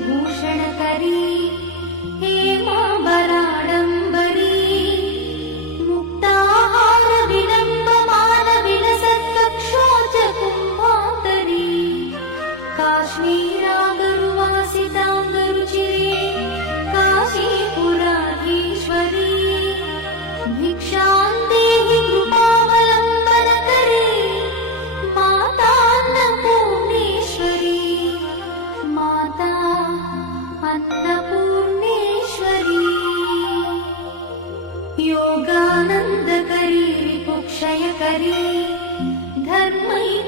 भूषणकरी हेमाम्बराडम्बरी मुक्ताहार विलम्बमान विलसत्कक्षोज कुम्भान्तरी काश्मीरागरुवासिताङ्गरुचिरे काशीपुराधीश्वरी भिक्षां देहि कृपावलम्बनकरी मातान्नपूर्णेश्वरी माता अन्नपूर्णेश्वरी योगानन्दकरी रिपुक्षयकरी धर्मैकनिष्ठाकरी